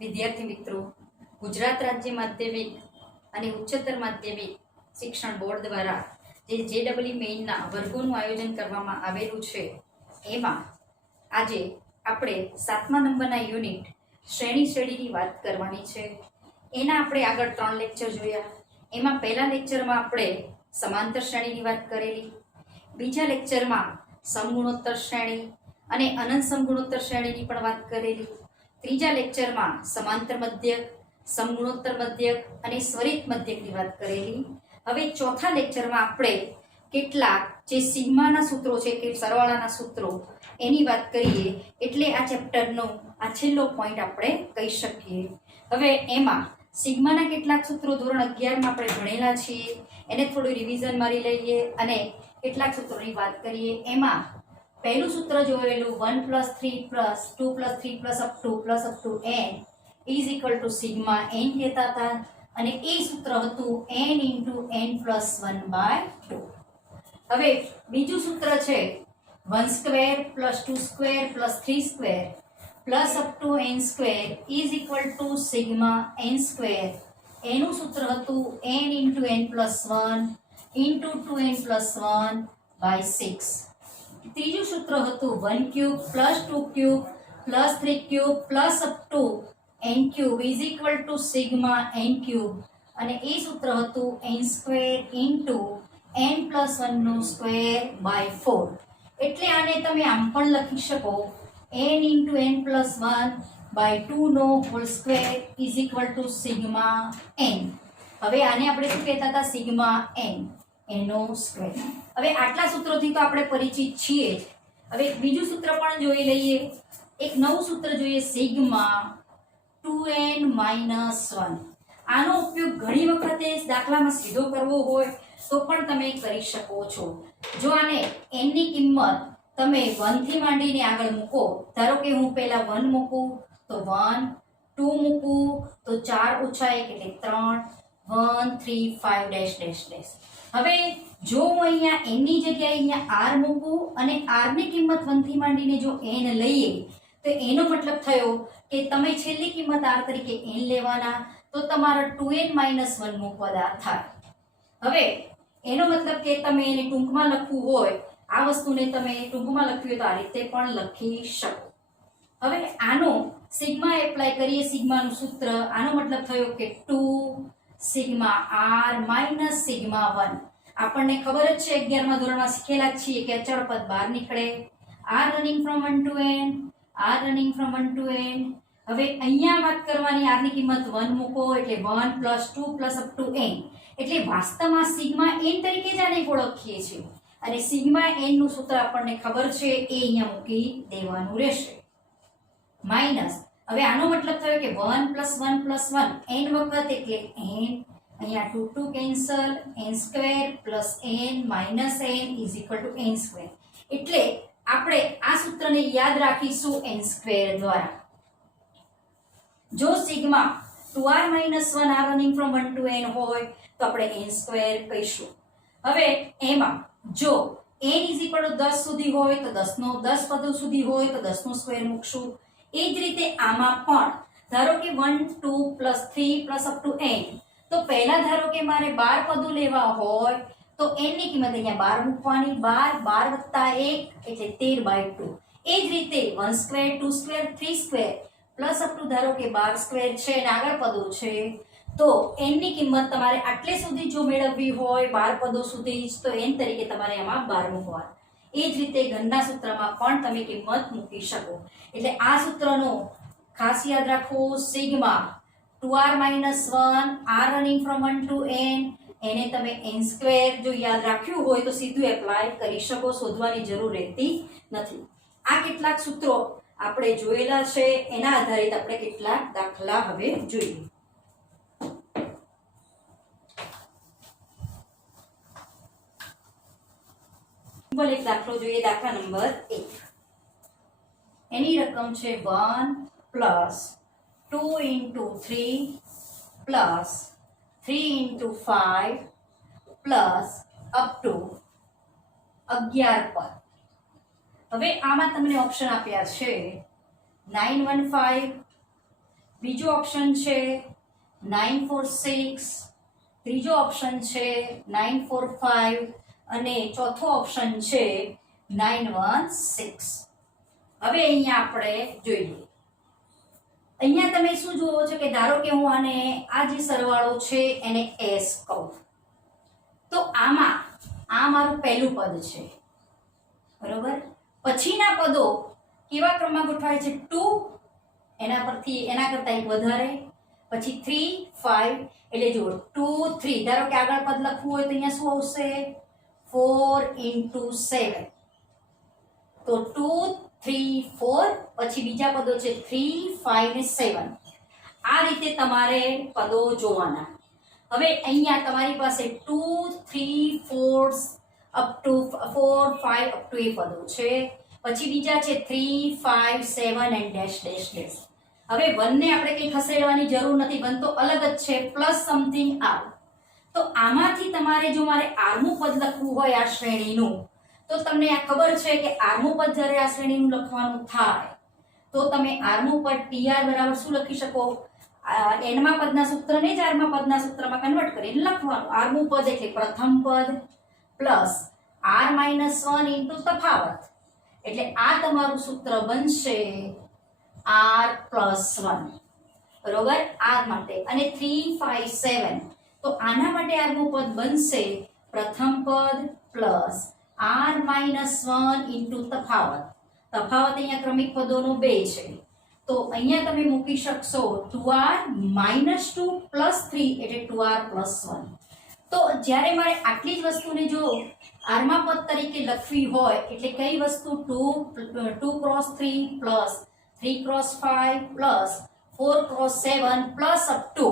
વિદ્યાર્થી મિત્રો, ગુજરાત રાજ્ય માધ્યમિક અને ઉચ્ચતર માધ્યમિક શિક્ષણ બોર્ડ દ્વારા જે JEE મેઇનના વર્ગોનું આયોજન કરવામાં આવેલું છે, એમાં આજે આપણે 7મા નંબરના યુનિટ શ્રેણીની વાત કરવાની છે. એના આપણે આગળ 3 લેક્ચર જોયા. એમાં પહેલા લેક્ચરમાં આપણે સમાંતર શ્રેણીની વાત કરેલી, બીજા લેક્ચરમાં સમગુણોત્તર શ્રેણી અને અનંત સમગુણોત્તર શ્રેણીની પણ વાત કરેલી, ત્રીજા લેક્ચરમાં સમાંતર મધ્યક, સમગુણોત્તર મધ્યક અને સ્વરિત મધ્યકની વાત કરેલી. હવે ચોથા લેક્ચરમાં આપણે કેટલાક જે સિગ્માના સૂત્રો છે કે સરવાળાના સૂત્રો એની વાત કરીએ, એટલે આ ચેપ્ટરનો આ છેલ્લો પોઈન્ટ આપણે કહી શકીએ. હવે એમાં સિગ્માના કેટલાક સૂત્રો ધોરણ 11માં આપણે ભણેલા છીએ, એને થોડું રિવિઝન મારી લઈએ અને કેટલાક સૂત્રોની વાત કરીએ. એમાં પહેલું સૂત્ર જોયેલું 1 + 3 + 2 + 3 + up to n is equal to sigma n કહેતા હતા, અને એ સૂત્ર હતું n × n + 1/2. હવે બીજું સૂત્ર છે 1² + 2² + 3² + up to n² is equal to sigma n². એનું સૂત્ર હતું n × n + 1 × 2n + 1/6. ત્રીજું સૂત્ર હતું 1³ + 2³ + 3³ + up to n³ is equal to sigma n³, અને એ સૂત્ર હતું n² × n + 1/2/4. એટલે આને તમે આમ પણ લખી શકો n × n + 1/2² is equal to sigma n. હવે આને આપણે શું કહેતા હતા? સિગ્મા n એનો સ્ક્વેર. હવે આટલા સૂત્રોથી તો આપણે પરિચિત છીએ જ. હવે બીજું સૂત્ર પણ જોઈ લઈએ. એક નવું સૂત્ર જોઈએ, સિગ્મા 2n - 1. આનો ઉપયોગ ઘણી વખતે દાખલામાં સીધો કરવો હોય તો પણ તમે કરી શકો છો. જો આને n ની કિંમત તમે 1 થી માંડીને આગળ મૂકો, ધારો કે હું પહેલા 1 મૂકું તો 1, 2 મૂકું તો 4 - 1 એટલે 3, 1 3 5 ડેશ ડેશ ડેશ. હવે જો હું અહીંયા n ની જગ્યાએ અહીંયા r મૂકું અને r ની કિંમત 1 થી માંડીને જો n લઈએ, તો એનો મતલબ થયો કે તમે છેલ્લી કિંમત r તરીકે n લેવાના, તો તમારા 2n - 1 મૂકવાના થાય. હવે એનો મતલબ કે તમે એને ટૂંકમાં લખવું હોય, આ વસ્તુને તમે ટૂંકમાં લખવી હોય તો આ રીતે પણ લખી શકો. હવે આનો સિગ્મા એપ્લાય કરીએ, સિગ્માનું સૂત્ર. આનો મતલબ થયો કે 2 સિગ્મા r - સિગ્મા 1. આપણને ખબર જ છે, 11મા ધોરણમાં શીખેલા જ છીએ કે અચળ પદ બહાર નીકળે. r running from 1 to n, r running from 1 to n. હવે અહીંયા વાત કરવાની, r ની કિંમત 1 મૂકો એટલે 1 + 2 + up to n. એટલે વાસ્તવમાં સિગ્મા n તરીકે જ આને ઓળખીએ છીએ, અને સિગ્મા n નું સૂત્ર આપણને ખબર છે, એ અહીંયા મૂકી દેવાનું રહેશે. માઈનસ, હવે આનો મતલબ થયો કે 1 + 1 + 1 n વખત એટલે n. અહીંયા 2 2 cancel, n² + n - n is equal to n². એટલે આપણે આ સૂત્રને યાદ રાખીશું n² દ્વારા. જો sigma 2r - 1 r running from 1 to n હોય તો આપણે n² કહીશું. હવે એમાં જો n ઇઝ ઇક્વલ ટુ 10 સુધી હોય તો 10 પદો સુધી હોય તો 10 નો સ્ક્વેર મૂકશું. એ જ રીતે આમાં પણ ધારો કે 1 2 + 3 + up to n, તો પહેલા ધારો કે મારે 12 પદો લેવા હોય તો n ની કિંમત અહીંયા 12 મૂકવાની. 12 + 1 એટલે 13/2. એ જ રીતે 1² 2² 3² + up to ધારો કે 12² છે અને આગળ પદો છે, તો n ની કિંમત તમારે આટલે સુધી જો મેળવવી હોય 12 પદો સુધી, તો n તરીકે તમારે આમાં 12 મૂકવાનું. એ જ રીતે ઘનના સૂત્રમાં પણ તમે કિંમત મૂકી શકો. એટલે આ સૂત્રનો ખાસ યાદ રાખો, sigma 2r - 1 r running from 1 to n, એને તમે n² જો યાદ રાખ્યું હોય તો સીધું એપ્લાય કરી શકો, શોધવાની જરૂર રહેતી નથી. આ કેટલાક સૂત્રો આપણે જોયેલા છે, એના આધારિત આપણે કેટલાક દાખલા હવે જોઈએ. એક દાખલો જોઈએ, દાખલા નંબર 1. એની રકમ છે 1 + 2 × 3 + 3 × 5 + up to 11 પદ. હવે આમાં તમને ઓપ્શન આપ્યા છે 915, બીજો ઓપ્શન છે 9 4 6, ત્રીજો ઓપ્શન છે 9 4 5 અને ચોથો ઓપ્શન છે 9 1 6. હવે અહીંયા આપણે જોઈએ, અહીંયા તમે શું જુઓ છો કે ધારો કે હું આને આ જે સરવાળો છે એને s કહું, તો આમાં આ મારું પહેલું પદ છે, બરોબર. પછીના પદો કેવા ક્રમમાં ગોઠવાય છે? 2, એના પરથી એના કરતા એક વધારે, પછી 3 5, એટલે જુઓ 2 3. ધારો કે આગળ પદ લખવું હોય તો અહીંયા શું આવશે? 4 × 7, તો 2 3 4, પછી બીજા પદો છે 3 5 ને 7. આ રીતે તમારે પદો જોવાના. હવે અહીંયા તમારી પાસે 2 3 4 અપ ટુ 4 5 અપ ટુ એ પદો છે, પછી બીજા છે 3 5 7 એન્ડ ડેશ ડેશ ડેશ. હવે 1 ને આપણે કંઈ ખસેડવાની જરૂર નથી, 1 તો અલગ જ છે, પ્લસ સમથિંગ આર. તો આમાંથી તમારે જો મારે આરમું પદ લખવું હોય આ શ્રેણીનું, તો તમને આ ખબર છે કે આરમું પદ જ્યારે આ શ્રેણીનું લખવાનું થાય તો તમે આરમું પદ tr બરાબર શું લખી શકો? એનમાં પદના સૂત્રને જ આરમાં પદના સૂત્રમાં કન્વર્ટ કરીને લખવાનું. આરમું પદ એટલે પ્રથમ પદ પ્લસ r - 1 ઇન્ટુ તફાવત, એટલે આ તમારું સૂત્ર બનશે r + 1, બરોબર. r માટે અને 3 5 7, તો આના માટે આરમું પદ બનશે પ્રથમ પદ પ્લસ r - 1 ઇન્ટુ તફાવત. તફાવત અહીંયા ક્રમિક પદોનો 2 છે, તો અહીંયા તમે મૂકી શકશો 2r - 2 + 3 એટલે 2r + 1. તો જ્યારે મારે આટલી જ વસ્તુને જો આરમા પદ તરીકે લખવી હોય એટલે કઈ વસ્તુ? 2 × 3 plus 3 × 5 plus 4 × 7 plus up two.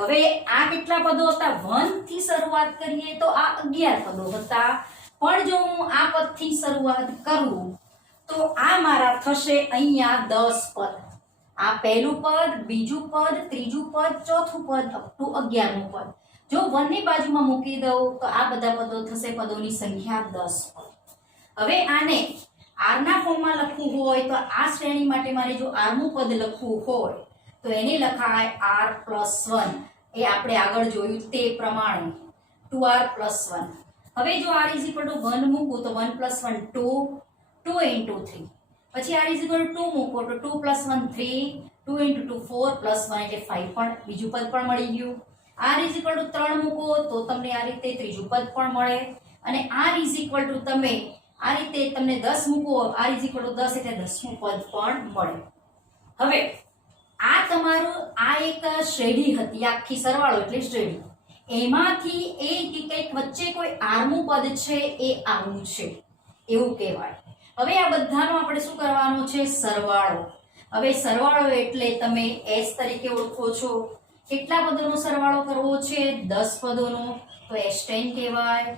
હવે આ કેટલા પદો હતા? 1 થી શરૂઆત કરીએ તો આ 11 પદો હતા, પણ જો હું આ પદથી શરૂઆત કરું તો આ મારા થશે અહીંયા 10 પદ. આ પહેલું પદ, બીજું પદ, ત્રીજું પદ, ચોથું પદ અપ ટુ 11મું પદ. જો 1 ની બાજુમાં મૂકી દઉં તો આ બધા પદો થશે, પદોની સંખ્યા 10 પદ. હવે આને r ના ફોર્મમાં લખવું હોય તો આ શ્રેણી માટે મારે જો આરમું પદ લખવું હોય તો એને લખાય r + 1. એ આપણે આગળ જોયું તે પ્રમાણે 2r + 1. હવે જો r = 1 મૂકું તો 1 + 1 2, 2 × 3. પછી r = 2 મૂકો તો 2 + 1 3, 2 × 2 4 + 1 એટલે 5, પણ બીજું પદ પણ મળી ગયું. r = 3 મૂકો તો તમને આ રીતે ત્રીજું પદ પણ મળે, અને r = તમે આ રીતે તમને 10 મૂકો, r = 10 એટલે 10મું પદ પણ મળે. હવે આ તમારું આ એક શ્રેણી હતી, આખી સરવાળો એટલે શ્રેણી. એમાંથી કંઈક વચ્ચે કોઈ આરમું પદ છે એ આવું છે એવું કહેવાય. હવે આ બધાનો આપણે શું કરવાનો છે? સરવાળો. હવે સરવાળો એટલે તમે s તરીકે ઓળખો છો. કેટલા પદોનો સરવાળો કરવો છે? 10 પદોનો, તો s10 કહેવાય.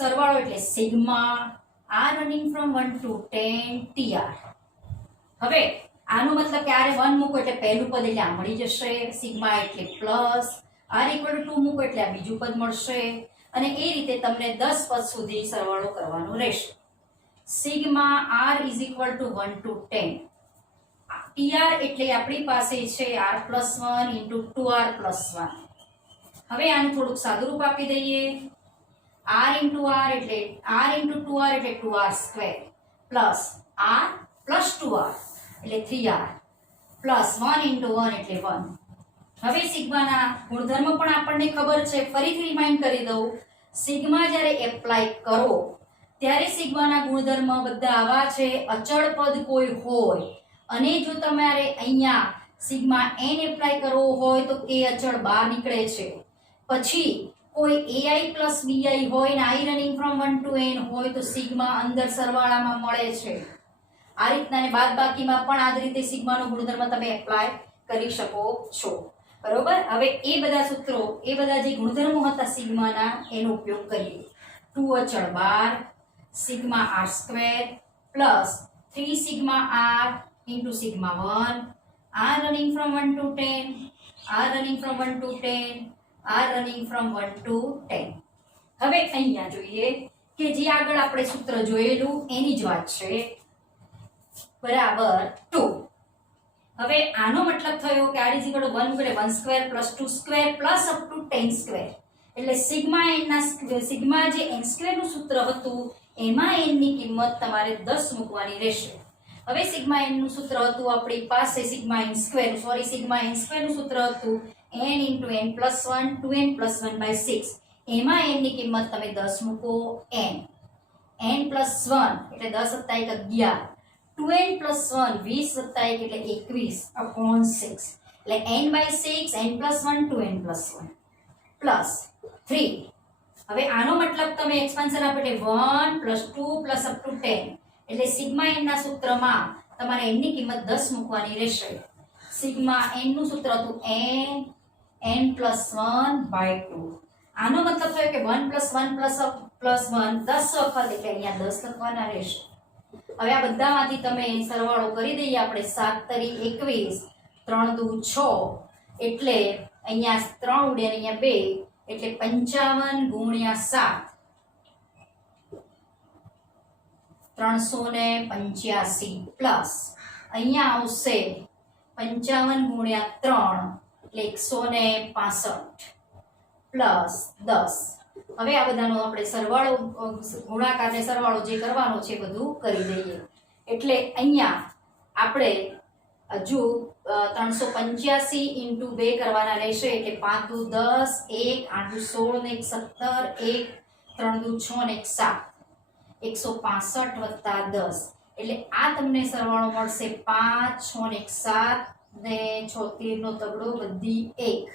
સરવાળો એટલે sigma r running from 1 to 10 tr. હવે આનો મતલબ કે r 1 મૂકો એટલે પહેલું પદ એટલે આ મળી જશે, સિગ્મા એટલે પ્લસ, r = 2 મૂકો એટલે આ બીજું પદ મળશે, અને એ રીતે તમને 10 પદ સુધી સરવાળો કરવાનો રહેશે. Sigma r = 1 to 10. tr એટલે આપણી પાસે છે r + 1 × 2r + 1. હવે આનું થોડુંક સાદું રૂપ આપી દઈએ. r × r એટલે r × 2r એટલે 2r² પ્લસ r + 2r એટલે 3r પ્લસ 1 × 1 એટલે 1. હવે સિગ્માના ગુણધર્મ પણ આપણને ખબર છે, ફરીથી રિમાઇન્ડ કરી દઉં. સિગ્મા જ્યારે એપ્લાય કરો ત્યારે સિગ્માના ગુણધર્મ બધા આવા છે. અચળ પદ કોઈ હોય અને જો તમારે અહીંયા સિગ્મા n એપ્લાય કરવો હોય તો એ અચળ બહાર નીકળે છે. પછી કોઈ ai + bi હોય ને i running from 1 to n હોય તો સિગ્મા અંદર સરવાળામાં મળે છે. આ રીતના ને બાદબાકીમાં પણ આ જ રીતે સિગ્માનો ગુણધર્મ તમે એપ્લાય કરી શકો છો, બરોબર. હવે એ બધા સૂત્રો, એ બધા જે ગુણધર્મો હતા સિગ્માના, એનો ઉપયોગ કરીએ. 2 અચળ 12 sigma r² plus 3 sigma r × sigma 1, r running from 1 to 10, r running from 1 to 10, r running from 1 to 10. હવે અહીંયા જોઈએ કે જે આગળ આપણે સૂત્ર જોયેલું એની જ વાત છે, બરાબર 2. હવે આનો મતલબ થયો કે r = 1 એટલે 1 square plus 2 square plus up two 10 square, એટલે સિગ્મા n ના સિગ્મા જે n સ્ક્વેર નું સૂત્ર હતું એમાં n ની કિંમત તમારે 10 મૂકવાની રહેશે. હવે સિગ્મા n નું સૂત્ર હતું આપણી પાસે સિગ્મા n સ્ક્વેર નું સૂત્ર હતું n * n + 1 2n + 1/6. એમાં n ની કિંમત તમે 10 મૂકો. n + 1 એટલે 10 + 1 11, 2n + 1 20 + 1 એટલે 21/6, એટલે n/6 n + 1 2n + 1 પ્લસ 3. હવે આનો મતલબ તમે એક્સપાન્શન આપો એટલે 1 + 2 + અપ ટુ 10, એટલે સિગ્મા n ના સૂત્રમાં તમારે n ની કિંમત 10 મૂકવાની રહેશે. સિગ્મા n નું સૂત્ર હતું n + 1/2. આનો મતલબ થયો કે 1 + 1 + 1 10 વખત, એટલે અહીંયા 10 લખવાના રહેશે. હવે આ બધામાંથી તમે સરવાળો કરી દઈએ આપણે. 7 તરી 21, 3 દુ 6, એટલે અહીંયા 3 ઉડે અને અહીંયા 2, એટલે 55 × 7 385 પ્લસ અહીંયા આવશે 55 × 3 એટલે 165 પ્લસ 10. હવે આ બધાનો આપણે સરવાળો ગુણાકાર ને સરવાળો જે કરવાનો છે બધું કરી દઈએ. એટલે અહીંયા આપણે હજુ 385 × 2 કરવાના રહેશે, એટલે 5 દુ 10, 1 8 દુ 16 ને 17, 1 3 દુ 6 ને 7, 165 + 10, એટલે આ તમને સરવાળો મળશે 5 6 ને 7 ને 76 નો તગડો બધી 1,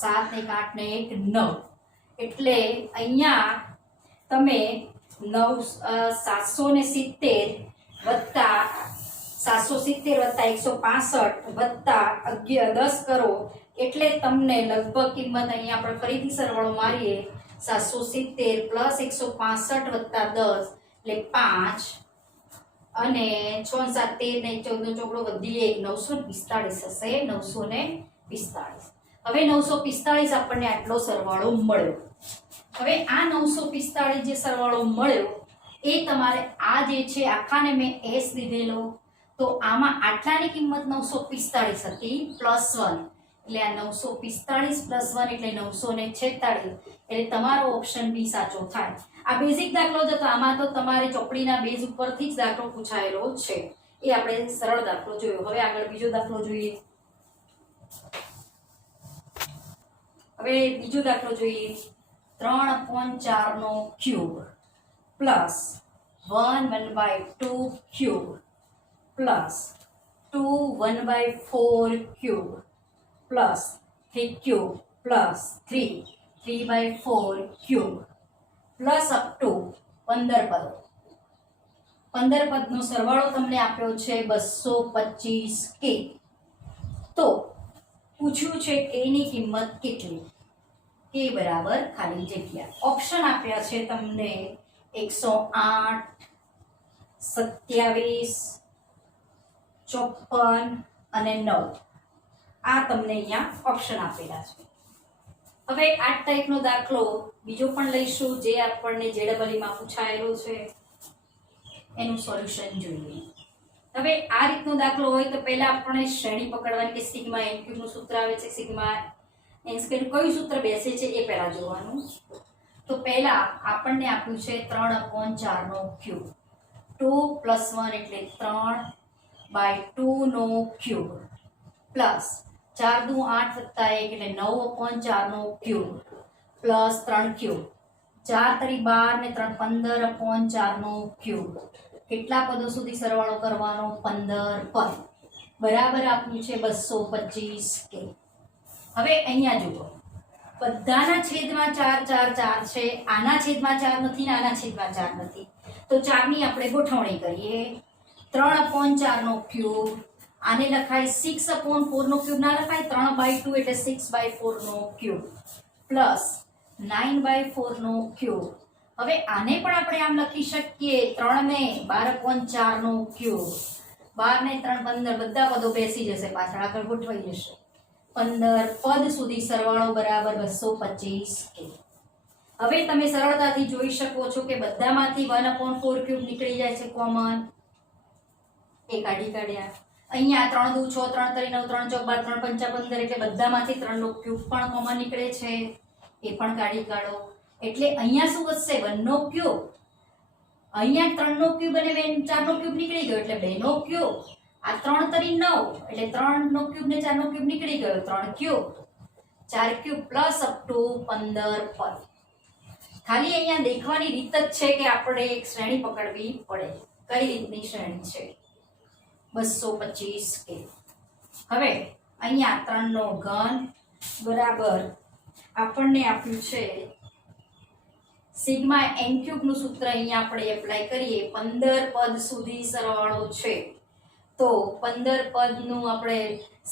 7 ને 8 ને 1 9, એટલે અહીંયા તમે 770 વત્તા 165 વત્તા 10 કરો, એટલે તમને લગભગ કિંમત અહીંયા આપણે ફરીથી સરવાળો મારીએ 770 + 165 વત્તા 10 એટલે 5 અને 6 7 13 ને 14 નો ચોકડો વધી 1 945 હશે. 945. હવે 945 આપણને આટલો સરવાળો મળ્યો. હવે આ 945 જે સરવાળો મળ્યો એ તમારે આ જે છે આખાને મેં s લીધેલો, તો આમાં આટલાની કિંમત 945 હતી +1, એટલે આ 945 + 1 એટલે 946, એટલે તમારો ઓપ્શન બી સાચો થાય. આ બેઝિક દાખલો જ હતો. આમાં તો તમારે ચોપડીના બેઝ ઉપરથી જ દાખલો પૂછાયેલો છે, એ આપણે સરળ દાખલો જોયો. હવે આગળ બીજો દાખલો જોઈએ. હવે બીજો દાખલો જોઈએ. 3/4 નો cube plus 1/2 cube plus 2/1/4 cube plus 3 cube plus 3/4 cube plus up to 15 પદો. 15 પદનો સરવાળો તમને આપ્યો છે 225 કે. તો પૂછ્યું છે કે ની કિંમત કેટલી? કે બરાબર ખાલી જગ્યા. ઓપ્શન આપ્યા છે તમને 108, 27, 54 અને 9. આ તમને અહીંયા ઓપ્શન આપેલા છે. હવે આ ટાઈપનો દાખલો બીજો પણ લઈશું જે આપણને JEE માં પૂછાયેલો છે, એનું સોલ્યુશન જોઈએ. હવે આ રીતનો દાખલો હોય તો પહેલા આપણે શ્રેણી પકડવાની કે સિગ્મા n ક્યુબ નું સૂત્ર આવે છે, સિગ્મા n સ્ક્વેર કયું સૂત્ર બેસે છે એ પહેલા જોવાનું. તો પહેલા આપણને આપ્યું છે 3/4 નો ક્યુબ, 2 + 1 એટલે 3/2 નો ક્યુબ પ્લસ 4 દુ 8 વત્તા 1 એટલે 9/4 નો ક્યુબ પ્લસ 3 ક્યુબ, 4 તરી 12 ને 3 15/4 નો ક્યુબ. કેટલા પદો સુધી સરવાળો કરવાનો? 15 પદ. બરાબર આપ્યું છે 225 કે. હવે અહીંયા જુઓ, બધાના છેદમાં 4 4 4 છે, આના છેદમાં 4 નથી ને આના છેદમાં 4 નથી, તો 4 ની આપણે ગોઠવણી કરીએ. 3/4 નો ક્યુબ આને લખાય 6/4 નો ક્યુબ ના લખાય, 3/2 એટલે 6/4 નો ક્યુબ પ્લસ 9/4 નો ક્યુબ. હવે આને પણ આપણે આમ લખી શકીએ 3 ને 12/4 નો ક્યુબ, 12 ને 3 15, બધા પદો બેસી જશે, પાછળ આગળ ગોઠવાઈ જશે. 15 પદ સુધી સરવાળો બરાબર 225 કે. હવે તમે સરળતાથી જોઈ શકો છો કે બધામાંથી 1/4 ક્યુબ નીકળી જાય છે કોમન, એ કાઢ્યા. અહીંયા 3 દુ 6 3 તરી 9 3 ચોક 12 3 પંચા 15 એટલે બધામાંથી 3 નો ક્યુબ પણ કોમન નીકળે છે, એ પણ કાઢી કાઢો. એટલે અહીંયા શું વધશે? 1 નો ક્યુબ. અહીંયા 3 નો ક્યુબ અને 4 નો ક્યુબ નીકળી ગયો એટલે 2 નો ક્યુબ. આ 3 તરી 9 એટલે 3 નો ક્યુબ ને 4 નો ક્યુબ નીકળી ગયો, 3 cube, 4 cube plus up to 15 પદ. ખાલી અહીંયા દેખવાની રીત જ છે કે આપણે એક શ્રેણી પકડવી પડે. કઈ રીતની શ્રેણી છે? 225 કે. હવે અહીંયા 3 નો ઘન બરાબર આપણને આપ્યું છે સિગ્મા n ક્યુબ નું સૂત્ર અહીંયા આપણે એપ્લાય કરીએ. 15 પદ સુધી સરવાળો છે તો 15 પદ નું આપણે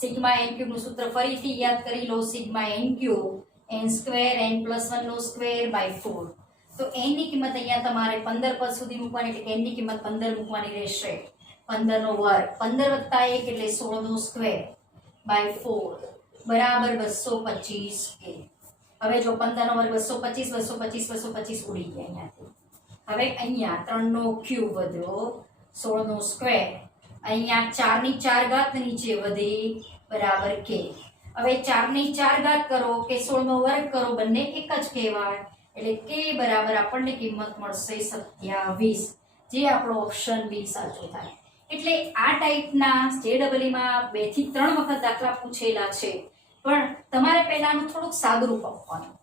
સિગ્મા n ક્યુબ નું સૂત્ર ફરીથી યાદ કરી લો. Sigma n cube n square n plus 1 નો સ્ક્વેર બાય 4. તો n ની કિંમત અહીંયા તમારે 15 પદ સુધી મૂકવાની એટલે n ની કિંમત 15 મૂકવાની રહેશે. 15 નો વર્ગ 15 વત્તા 1 એટલે 16 નો સ્ક્વેર બાય 4 બરાબર 225 કે. હવે જો 15 નો વર્ગ 225 225 225 ઉડી ગયા અહીંયાથી. હવે અહીંયા 3 નો ક્યુબ વધ્યો, 16 નો સ્ક્વેર, અહીંયા 4 ની 4 ઘાત નીચે વધી બરાબર કે. હવે 4 ની 4 ઘાત કરો કે 16 નો વર્ગ કરો, બંને એક જ કહેવાય એટલે કે બરાબર આપણને કિંમત મળશે 27, જે આપણો ઓપ્શન બી સાચો થાય. એટલે આ ટાઈપના JEE માં 2 થી 3 વખત દાખલા પૂછેલા છે, પણ તમારે પહેલાનું થોડુંક સાદું રૂપ આપવાનું.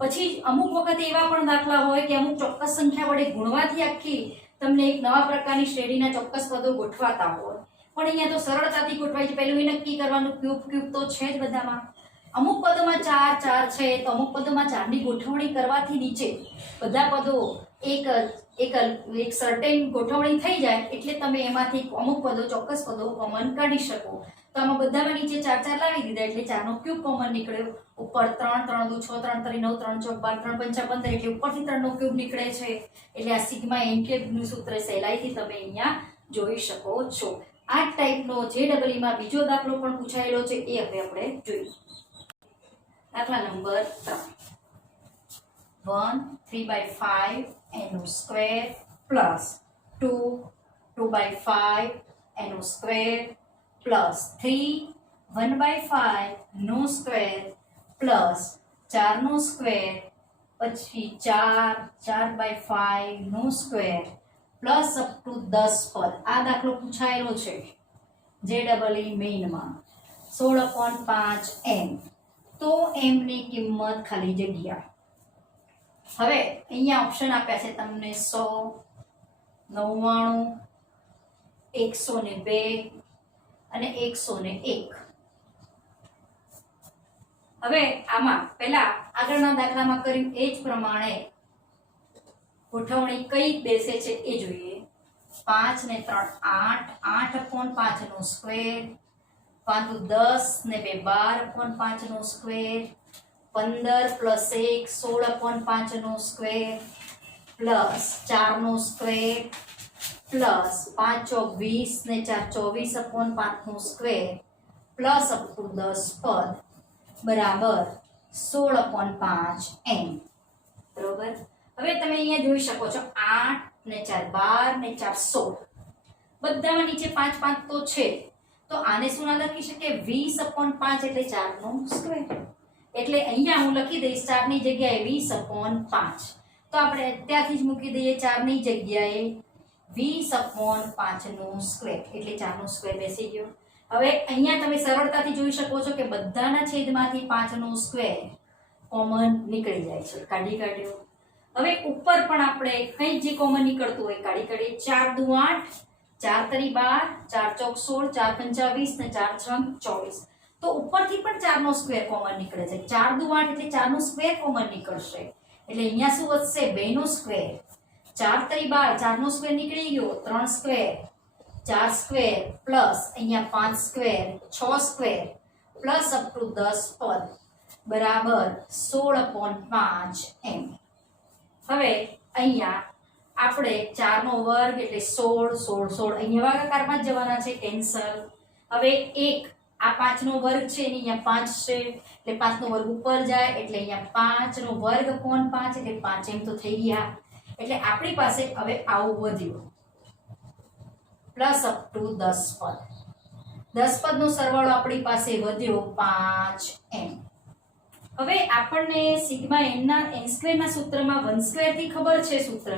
પછી અમુક વખત એવા પણ દાખલા હોય કે અમુક ચોક્કસ સંખ્યા વડે ગુણવાથી આખી તમને એક નવા પ્રકારની શ્રેણીના ચોક્કસ પદો ગોઠવાતા હોય, પણ અહીંયા તો સરળતાથી ગોઠવાય છે. પહેલું એ નક્કી કરવાનું ક્યુબ ક્યુબ તો છે જ બધામાં. અમુક પદોમાં 4 4 છે તો અમુક પદોમાં 4 ની ગોઠવણી કરવાથી નીચે બધા પદો એક સર્ટેન ગોઠવણી થઈ જાય એટલે તમે એમાંથી અમુક પદો ચોક્કસ પદો કોમન કાઢી શકો. તો આમાં બધામાં નીચે 4 4 લાવી દીધા એટલે 4 નો ક્યુબ કોમન નીકળ્યો. ઉપર 3 3 દુ 6 3 તરી 9 3 ચોક 12 3 પંચા 15 એટલે ઉપરથી 3 નો ક્યુબ નીકળે છે. એટલે આ સિગ્મા n ક્યુબ નું સૂત્ર સહેલાઈથી તમે અહીંયા જોઈ શકો છો. આ ટાઈપનો JEE માં બીજો દાખલો પણ પૂછાયેલો છે, એ હવે આપણે જોઈએ. દાખલા number 3 1 3/5 n square plus 2 2/5 n square plus 3 1/5 નો સ્ક્વેર પ્લસ 4 નો સ્ક્વેર પછી 4 4/5 નો સ્ક્વેર પ્લસ અપ ટુ 10 પદ. આ દાખલો પૂછાયેલો છે JEE મેઇનમાં 16/5 n. તો m ની કિંમત ખાલી જગ્યા. હવે અહીંયા ઓપ્શન આપ્યા છે તમને 100 99 102 અને 101. હવે આમાં પહેલા આગળના દાખલામાં કર્યું એ જ પ્રમાણે ગોઠવણી કઈ બેસે છે એ જોઈએ. 5 ને 3 8 8/5 નો સ્ક્વેર, 5 10 ને 2 12/5 નો સ્ક્વેર, 15 પ્લસ 1 16/5 નો સ્ક્વેર પ્લસ 4 નો સ્ક્વેર પ્લસ 5 ચોક 20 ને 4 24/5 નો સ્ક્વેર પ્લસ અપ ટુ 10 પદ બરાબર 16/5 n. બરોબર. હવે તમે અહીંયા જોઈ શકો છો 8 ને 4 12 ને 4 16 બધામાં નીચે 5 5 તો છે. તો આને શું ના લખી શકે? 20/5 એટલે 4 નો સ્ક્વેર. એટલે અહીંયા હું લખી દઈશ 4 ની જગ્યાએ 20/5. તો આપણે ત્યાંથી જ મૂકી દઈએ 4 ની જગ્યાએ 20/5 નો સ્ક્વેર એટલે 4 નો સ્ક્વેર બેસી ગયો. હવે અહીંયા તમે સરળતાથી જોઈ શકો છો કે બધાના છેદમાંથી 5 નો સ્ક્વેર કોમન નીકળી જાય છે. કાઢી કાઢ્યો. હવે ઉપર પણ આપણે કંઈ જે કોમન નીકળતું હોય કાઢી કાઢીએ. 4 દુ 8 4 તરી 12 4 ચોક 16 4 પંચા 20 ને 4 છંગ 24. તો ઉપરથી પણ 4 નો સ્ક્વેર કોમન નીકળે છે. 4 દુ 8 એટલે 4 નો સ્ક્વેર કોમન નીકળશે. એટલે અહીંયા શું વધશે? 2 નો સ્ક્વેર. 4 તરી 12 4 નો સ્ક્વેર નીકળી ગયો. 3 સ્ક્વેર 4 સ્ક્વેર પ્લસ અહીંયા 5 square 6 square plus up two 10 પદ બરાબર 16/5 m. હવે અહીંયા આપણે 4 નો વર્ગ એટલે 16 16 16 અહીંયા ભાગાકારમાં જ જવાના છે, કેન્સલ. હવે 1 આ 5 નો વર્ગ છે ને અહીંયા 5 છે એટલે 5 નો વર્ગ ઉપર જાય એટલે અહીંયા 5 નો વર્ગ upon 5 એટલે 5 એમ તો થઈ ગયા. એટલે આપણી પાસે હવે આવું વધ્યું પ્લસ અપ ટુ 10 પદ. 10 પદનો સરવાળો આપણી પાસે વધ્યો 5n. હવે આપણને સિગ્મા n ના n સ્ક્વેર ના સૂત્રમાં 1 સ્ક્વેર થી ખબર છે સૂત્ર.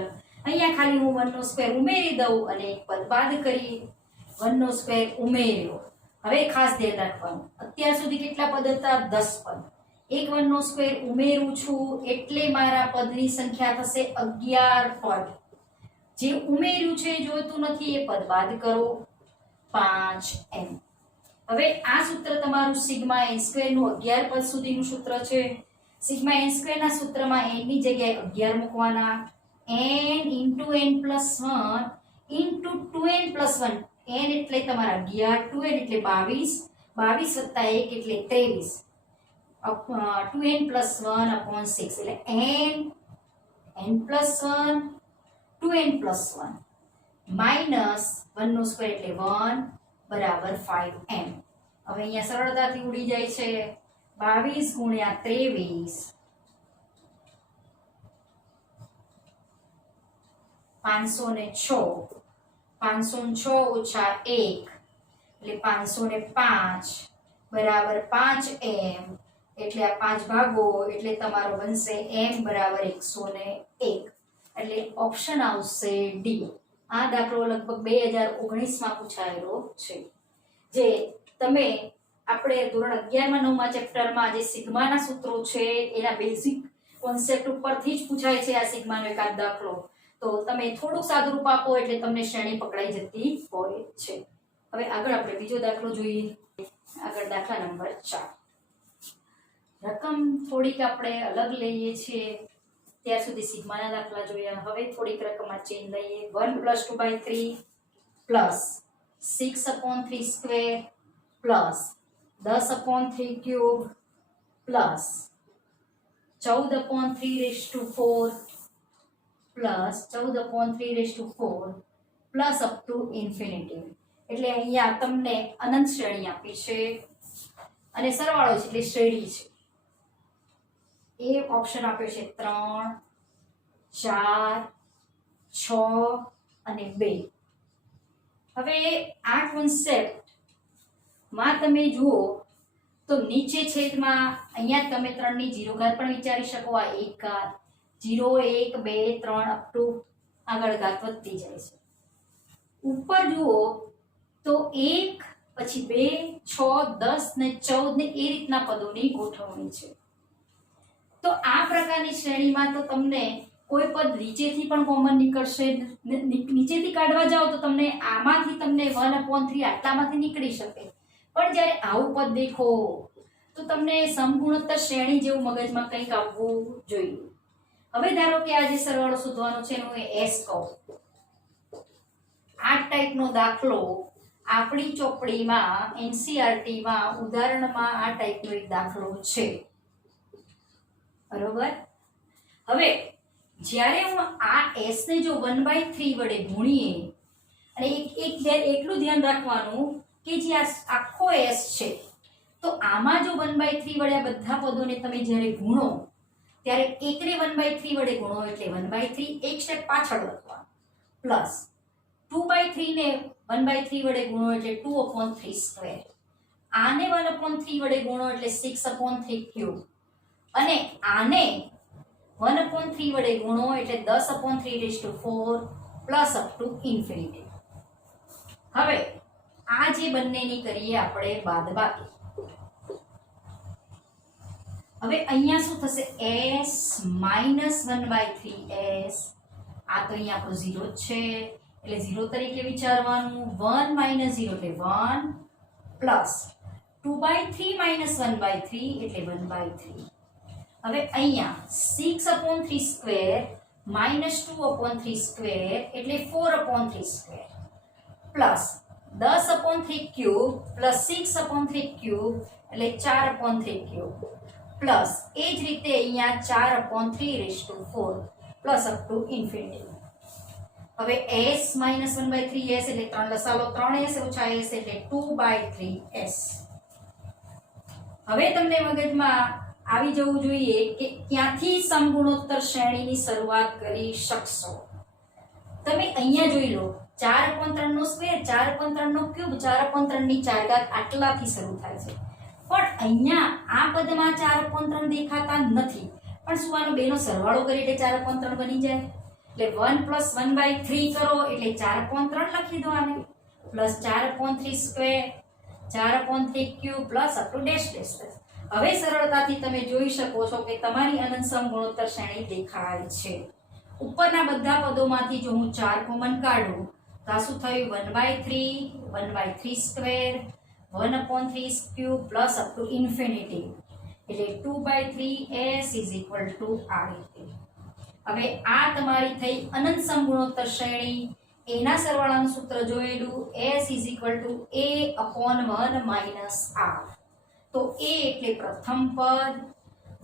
અહીંયા ખાલી હું 1 નો સ્ક્વેર ઉમેરી દઉં અને એક પદ બાદ કરી 1 નો સ્ક્વેર ઉમેર્યો. હવે ખાસ ધ્યાન રાખવાનું, અત્યાર સુધી કેટલા પદ હતા? 10 પદ. એક 1 નો સ્ક્વેર ઉમેરું છું એટલે મારા પદની સંખ્યા થશે 11 પદ. જે ઉમેર્યું છે જોઈતું નથી એ પદ બાદ કરો 5n. હવે આ સૂત્ર તમારું સિગ્મા n સ્ક્વેર નું 11 પદ સુધીનું સૂત્ર છે. સિગ્મા n સ્ક્વેર ના સૂત્રમાં n ની જગ્યાએ 11 મૂકવાના. n into n plus 1 into 2n plus 1. n એટલે તમારા 11, 2n એટલે 22, 22 વત્તા 1 એટલે 23. 2n plus 1 upon 6 એટલે n plus 1 2n plus 1 minus 1 નો સ્ક્વેર એટલે 1 બરાબર 5m. હવે અહીંયા સરળતાથી ઉડી જાય છે. 22 ગુણ્યા 23 506, 506 ઓછા 1 એટલે 505 બરાબર 5m. એટલે આ 5 ભાગો એટલે તમારો બનશે m બરાબર 101. એટલે ઓપ્શન આવશે ડી. આ દાખલો લગભગ 2019 માં પૂછાયેલો છે. જે તમે આપણે ધોરણ 11 માં 9 માં ચેપ્ટરમાં જે સિગ્માના સૂત્રો છે એના બેઝિક કોન્સેપ્ટ ઉપરથી જ પૂછાય છે આ સિગ્માનો એકાદ દાખલો. તો તમે થોડુંક સાદુરૂપ આપો એટલે તમને શ્રેણી પકડાઈ જતી હોય છે. હવે આગળ આપણે બીજો દાખલો જોઈએ. આગળ દાખલા નંબર 4. રકમ થોડીક આપણે અલગ લઈએ છીએ. ત્યાર સુધી સિગ્માના દાખલા જોયા. હવે થોડીક રકમમાં ચેન્જ લઈએ. 1 + 2/3 plus 6/3 square plus 10/3 cube plus 14/3 plus 14/3 plus up two infinity. એટલે અહીંયા તમને અનંત શ્રેણી આપી છે અને સરવાળો છે એટલે શ્રેણી છે. એ ઓપ્શન આપ્યો છે 3, 4, 6 અને 2. હવે આ કોન્સેપ્ટ માં તમે જુઓ તો નીચે છેદમાં અહીંયા તમે 3 ની 0 ઘાત પણ વિચારી શકો. આ 1 ઘાત 0 1 2 3 અપ ટુ આગળ ઘાત વધતી જાય છે. ઉપર જુઓ તો 1 પછી 2 6 10 ને 14 ને એ રીતના પદોની ગોઠવણી છે. તો આ પ્રકારની શ્રેણીમાં તો તમને કોઈ પદ નીચેથી પણ કોમન નીકળશે. નીચેથી કાઢવા જાઓ તો તમને આમાંથી તમને 1/3 આટલામાંથી નીકળી શકે. પણ જ્યારે આવું પદ દેખો તો તમને સમગુણોત્તર શ્રેણી જેવું મગજમાં કંઈક આવવું જોઈએ. હવે ધારો કે આ જે સરવાળો શોધવાનો છે એનો s કહું. આ ટાઈપનો દાખલો આપણી ચોપડીમાં NCERT-માં ઉદાહરણમાં આ ટાઈપનો એક દાખલો છે. બરોબર. હવે જ્યારે હું આ s ને જો 1/3 વડે ગુણીએ અને એટલું ધ્યાન રાખવાનું કે જે આ આખો s છે તો આમાં જો 1/3 વડે આ બધા પદોને તમે જ્યારે ગુણો ત્યારે એકને 1/3 વડે ગુણો એટલે 1/3 એક સ્ટેપ પાછળ લખવાનું પ્લસ 2/3 ને 1/3 વડે ગુણો એટલે 2/3 સ્ક્વેર. આને 1/3 વડે ગુણો એટલે 6/3 ક્યુબ અને આને 1/3 વડે ગુણો એટલે 10/3 પ્લસ અપ ટુ ઇન્ફિનિટી. હવે આ જે બંનેની કરીએ આપણે બાદબાકી. હવે અહીંયા શું થશે? s minus 1/3s. આ તો અહીંયા આપણો 0 છે એટલે 0 તરીકે વિચારવાનું. 1 minus 0 એટલે 1 પ્લસ 2/3 minus 1/3 એટલે 1/3. હવે અહીંયા 6/3 સ્ક્વેર minus 2/3 સ્ક્વેર એટલે 4/3 square plus 10/3 cube plus 6/3 cube એટલે 4/3 ક્યુબ પ્લસ એ જ રીતે અહીંયા 4/3 પ્લસ અપ ટુ ઇન્ફિનિટી. હવે s minus 1/3s એટલે 3 લસાલો 3s ઓછા s એટલે 2/3s. હવે તમને મગજમાં આવી જવું જોઈએ કે ક્યાંથી સમગુણોત્તર શ્રેણીની શરૂઆત કરી શકશો. તમે અહીંયા જોઈ લો 4/3 નો સ્ક્વેર, 4/3 નો ક્યુબ, 4/3 ની 4 ઘાત આટલાથી શરૂ થાય છે. પણ અહીંયા આ પદમાં 4/3 દેખાતા નથી. પણ શું આનો બેનો સરવાળો કરી એટલે 4/3 બની જાય. એટલે 1 + 1/3 કરો એટલે 4/3 લખી દો આને, plus 4/3 square, 4/3 cube plus up two dash dash. હવે સરળતાથી તમે જોઈ શકો છો કે તમારી અનંત સમ ગુણોત્તર શ્રેણી દેખાય છે. ઉપરના બધા પદોમાંથી જો હું 4 કોમન કાઢું તો આ શું થયું? 1/3, 1/3 square, 1/3 cube plus up two infinity. એટલે 2/3s = આ રીતે. હવે આ તમારી થઈ અનંત સમ ગુણોત્તર શ્રેણી. એના સરવાળાનું સૂત્ર જોયેલું, s = a/1 - r. તો a એટલે પ્રથમ પદ,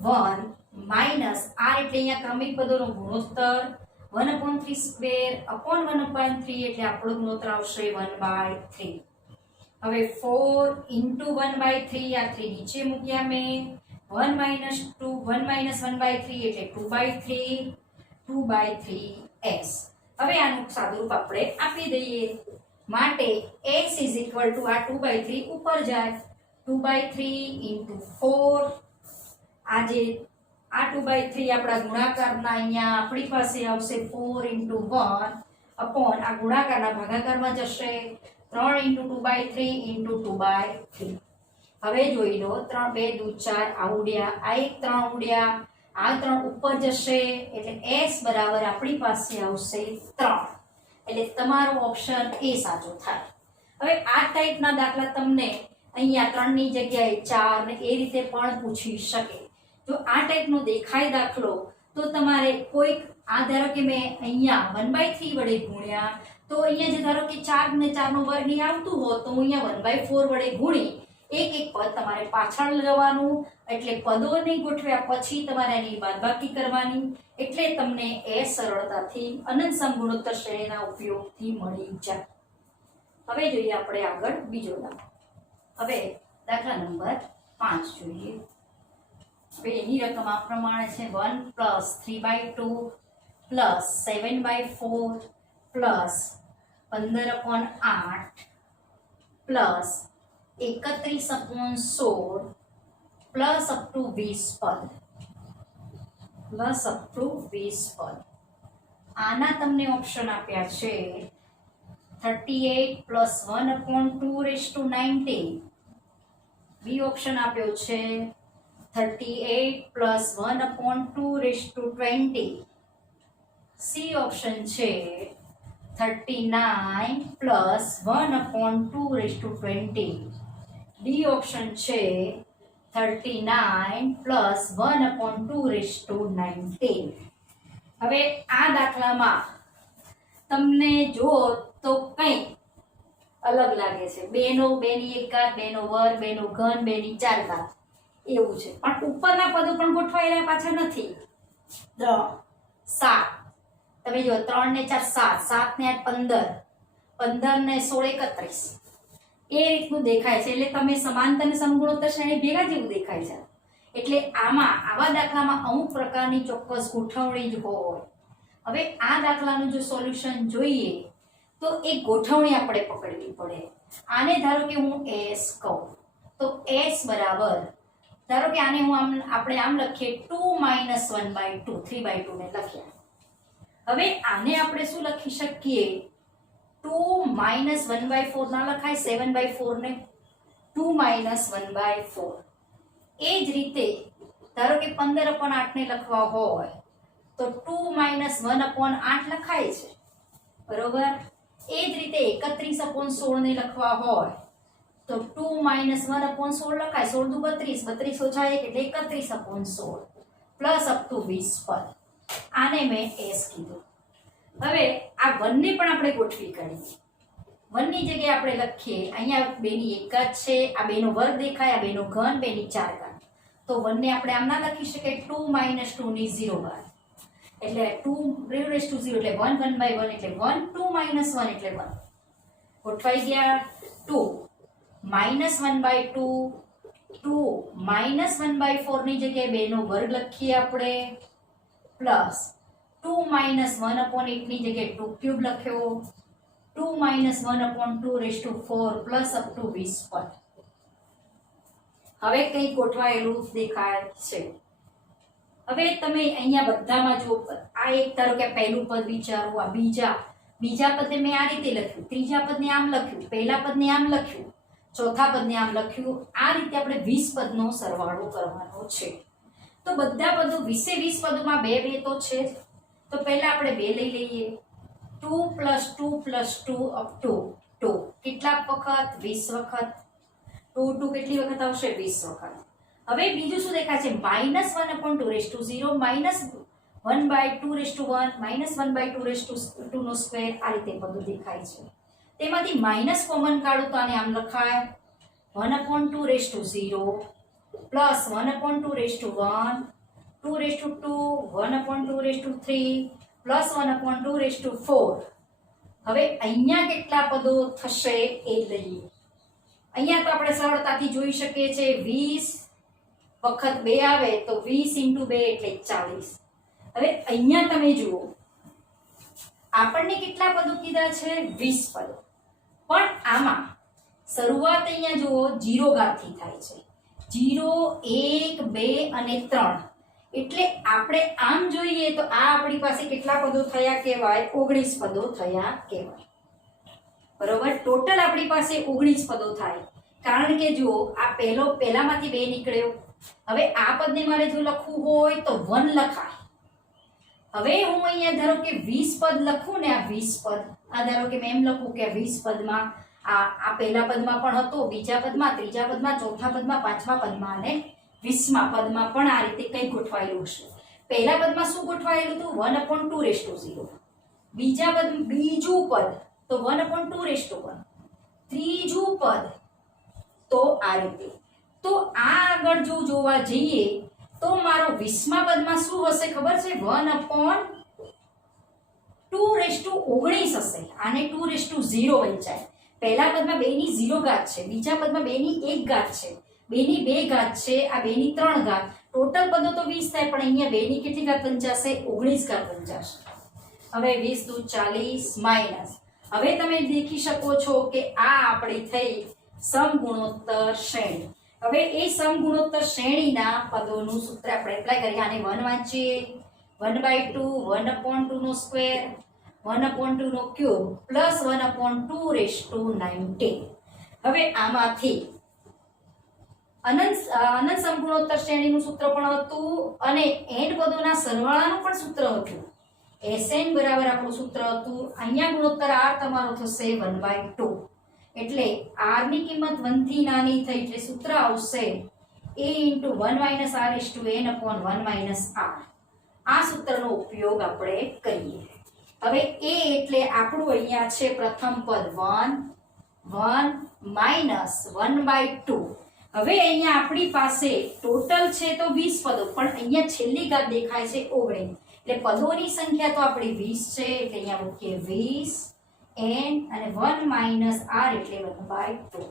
1 માઈનસ r એટલે અહીંયા ક્રમિક પદોનો ગુણોત્તર, 1/3 સ્ક્વેર અપોન 1/3 એટલે આપણો ગુણોત્તર આવશે 1/3. હવે 4 * 1/3, આ 3 નીચે મૂક્યા મેં, 1 - 2 1 - 1/3 એટલે 2/3, 2/3s. હવે આનું સાદુરૂપ આપણે આપી દઈએ. માટે s = આ 2/3 ઉપર જાય, 2/3 * 4. આ જે આ 2/3 આપણા ગુણાકારના અહીંયા આપણી પાસે આવશે 4 * 1 અપોન આ ગુણાકારના ભાગાકારમાં જશે 3 * 2/3 * 2/3. હવે જોઈ લો, 3 2 દૂ 4 આ ઉડ્યા, આ એક 3 ઉડ્યા, આ 3 ઉપર જશે એટલે s બરાબર આપણી પાસે આવશે 3. એટલે તમારો ઓપ્શન એ સાચો થાય. હવે આ ટાઈપના દાખલા તમને અહીંયા 3 ની જગ્યાએ 4 ને એ રીતે પણ પૂછી શકે. જો આ ટાઈપનો દેખાય દાખલો તો તમારે કોઈક આ ધારો કે મેં અહીંયા 1/3 વડે ગુણ્યા, તો અહીંયા જે ધારો કે 4 ને 4 નો વર્ગ નહીં આવતું હોત તો અહીંયા 1/4 વડે ગુણી એક એક પદ તમારે પાછળ જવાનું, એટલે પદોને ગોઠવ્યા પછી તમારે એની બાદબાકી કરવાની. એટલે તમને એ સરળતાથી અનંત સમ ગુણોત્તર શ્રેણીના ઉપયોગથી મળી જાય. હવે જોઈએ આપણે આગળ બીજો દાખલો. હવે દાખલા નંબર 5 જોઈએ. હવે એની રકમ આ પ્રમાણે છે, 1 + 3/2 + 7/4 + 15/8 + 31/16 પ્લસ અપ ટુ 20 પદ, પ્લસ અપ ટુ 20 પદ. આના તમને ઓપ્શન આપ્યા છે 38 + 1/2 / 19. બી ઓપ્શન આપ્યો છે 38 + 1/2 / 20. સી ઓપ્શન છે 39 + 1/2 / 20. ડી ઓપ્શન છે 39 + 1/2 / 19. હવે આ દાખલામાં તમને જો તો કંઈ અલગ લાગે છે. 2 ની 1 ઘાત, 2 નો વર્ગ, 2 નો ઘન, 2 ની 4 ઘાત એવું છે. પણ ઉપરના પદો પણ ગોઠવાયેલા પાછા નથી. 3 7 તમે જો 3 ને 4 7, 7 ને 8 15, 15 ને 16 31 એ રીતનું દેખાય છે. એટલે તમે સમાંતર અને સમગુણોત્તર શ્રેણી ભેગા જેવું દેખાય છે. એટલે આવા દાખલામાં અમુક પ્રકારની ચોક્કસ ગોઠવણી જ હોય. હવે આ દાખલાનું જો સોલ્યુશન જોઈએ તો એક ગોઠવણી આપણે પકડવી પડે. આને ધારો કે હું s કહું તો s બરાબર, ધારો કે આને આપણે આમ લખીએ 2 - 1/2, 3/2 ને લખ્યા. હવે આને આપણે શું લખી શકીએ? 2 - 1/4 ના લખાય, 7/4 ને 2 - 1/4. એ જ રીતે ધારો કે 15/8 ને લખવા હોય તો 2 - 1/8 લખાય છે, બરોબર. એ જ રીતે 31/16 ને લખવા હોય તો 2 - 1/16 લખાય, 16 દુ 32, 32 ઓછા 1 એટલે 31/16 પ્લસ અપ ટુ 20 પદ. આને મેં s કીધું. હવે આ 1 ને પણ આપણે ગોઠવી કાઢીએ. 1 ની જગ્યાએ આપણે લખીએ, અહીંયા 2 ની 1 ઘાત છે, આ 2 નો વર્ગ દેખાય, આ 2 નો ઘન, 2 ની 4 ઘાત. તો 1 ને આપણે આમ ના લખી શકીએ 2 - 2 ની 0 ઘાત. એટલે 2 raised to 0 એટલે 1 1/1 એટલે 1, 2 - 1 એટલે 1. ગોઠવાઈ ગયા. 2 - 1/2, 2 - 1/4 ની જગ્યાએ 2 નો વર્ગ લખીએ આપણે, પ્લસ 2 - 1/8 ની જગ્યાએ 2 ક્યુબ લખ્યો, 2 માઇનસ 1/2 પ્લસ અપ ટુ 20 પદ. હવે કંઈ ગોઠવાયેલું દેખાય છે. હવે તમે અહીંયા બધામાં જો આ એક ધારો કે પહેલું પદ વિચારો, આ બીજા પદને મેં આ રીતે લખ્યું, ત્રીજા પદને આમ લખ્યું, પહેલા પદને આમ લખ્યું, ચોથા પદને આમ લખ્યું. આ રીતે આપણે 20 પદનો સરવાળો કરવાનો છે. તો બધા પદો 20 પદોમાં બે બે તો છે જ. તો પહેલા આપણે બે લઈ લઈએ. 2 + 2 + 2 અપ ટુ 2. કેટલા વખત? 20 વખત. 2 કેટલી વખત આવશે? 20 વખત. હવે બીજું શું દેખાય છે? -1/2 -1/2 -1/2 નો સ્ક્વેર. આ રીતે બધું દેખાય છે. તેમાંથી માઇનસ કોમન કાઢો તો આને આમ લખાય 1/2 પ્લસ 1/2 2/2 1/2 પ્લસ 1/2 હવે અહીંયા કેટલા પદો થશે એ લઈએ. અહીંયા તો આપણે સરળતાથી જોઈ શકીએ છીએ 20 વખત 2 આવે તો 20 × 2 એટલે 40. હવે અહીંયા તમે જુઓ આપણને કેટલા પદો કીધા છે? 20 પદો. પણ આમાં શરૂઆત અહીંયા જુઓ 0 ઘાતથી થાય છે. 0 1 2 અને 3. એટલે આપણે આમ જોઈએ તો આ આપણી પાસે કેટલા પદો થયા કહેવાય? 19 પદો થયા કહેવાય. બરોબર. ટોટલ આપણી પાસે 19 પદો થાય. કારણ કે જો આ પહેલામાંથી 2 નીકળ્યો. હવે આ પદને મારે જો લખવું હોય તો 1 લખાય. હવે હું અહીંયા ધારો કે 20 પદ લખું ને, આ 20 પદ, આ ધારો કે મેં એમ લખું કે 20 પદમાં આ પહેલા પદમાં પણ હતો, બીજા પદમાં, ત્રીજા પદમાં, ચોથા પદમાં, પાંચમા પદમાં અને 20મા પદમાં પણ આ રીતે કંઈ ગોઠવાયેલું હશે. પહેલા પદમાં શું ગોઠવાયેલું હતું? 1/2 બીજું પદ તો 1/2 ત્રીજું પદ તો આ રીતે. તો આ આગળ જો જોવા જઈએ તો મારો 20મા પદમાં શું હશે ખબર છે? 1/2 હશે. આને 2/0 વંચાય. પહેલા પદમાં 2 ની 0 ઘાત છે, બીજા પદમાં 2 ની 1 ઘાત છે, 2 ની 2 ઘાત છે, આ 2 ની 3 ઘાત. ટોટલ પદો તો 20 થાય, પણ અહીંયા 2 ની કેટલી ઘાત વંચાશે? 19 ઘાત વંચાશે. હવે 20 × 40 માઇનસ. હવે તમે દેખી શકો છો કે આ આપણી થઈ સમગુણોત્તર શ્રેણી. હવે એ સમગુણોત્તર શ્રેણીના પદોનું સૂત્ર આપણે એપ્લાય કરીએ. આને 1 વાંચીએ. 1/2 1/2 નો સ્ક્વેર 1/2 નો ક્યુબ પ્લસ 1/2 હવે આમાંથી અનંત સમગુણોત્તર શ્રેણીનું સૂત્ર પણ હતું અને n પદોના સરવાળાનું પણ સૂત્ર હતું. Sn બરાબર આપણું સૂત્ર હતું. અહીંયા ગુણોત્તર r તમારો થશે 1/2. એટલે r ની કિંમત 1 થી નાની થઈ એટલે સૂત્ર આવશે a × 1 - r/n/1 - r. આ સૂત્રનો ઉપયોગ આપણે કરીએ. હવે a એટલે આપણું અહીંયા છે પ્રથમ પદ 1 માઇનસ 1/2. હવે અહીંયા આપણી પાસે ટોટલ છે તો 20 પદો, પણ અહીંયા છેલ્લી ઘાત દેખાય છે 19. એટલે પદોની સંખ્યા તો આપણી 20 છે. એટલે અહીંયા મૂકીએ 20 n અને 1 માઇનસ r એટલે 1/2.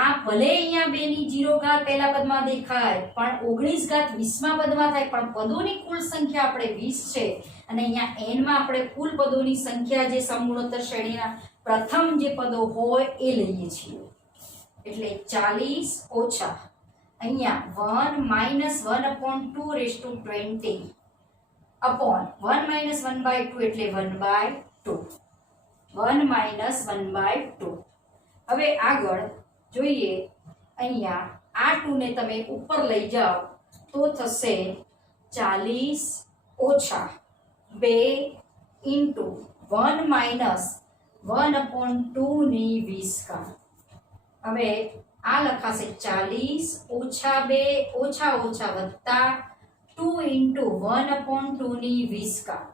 આ ભલે અહીંયા 2 ની 0 ઘાત પહેલા પદમાં દેખાય, પણ 19 ઘાત 20મા પદમાં થાય. પણ પદોની કુલ સંખ્યા આપણે 20 છે અને અહીંયા n માં આપણે કુલ પદોની સંખ્યા જે સમગુણોત્તર શ્રેણીના પ્રથમ જે પદો હોય એ લઈએ છીએ. એટલે 40 ઓછા અહીંયા 1 માઇનસ 1/2 અપોન 1 માઇનસ 1/2 એટલે 1/2. 1 માઇનસ 1/2. હવે આગળ જોઈએ. અહીંયા આ 2 ને તમે ઉપર લઈ જાઓ તો થશે 40 ઓછા 2 × 1 માઇનસ 1/2 ની 20 ઘાત. હવે આ લખાશે 40 ઓછા 2 ઓછા ઓછા વત્તા 2 × 1/2 ની 20 ઘાત.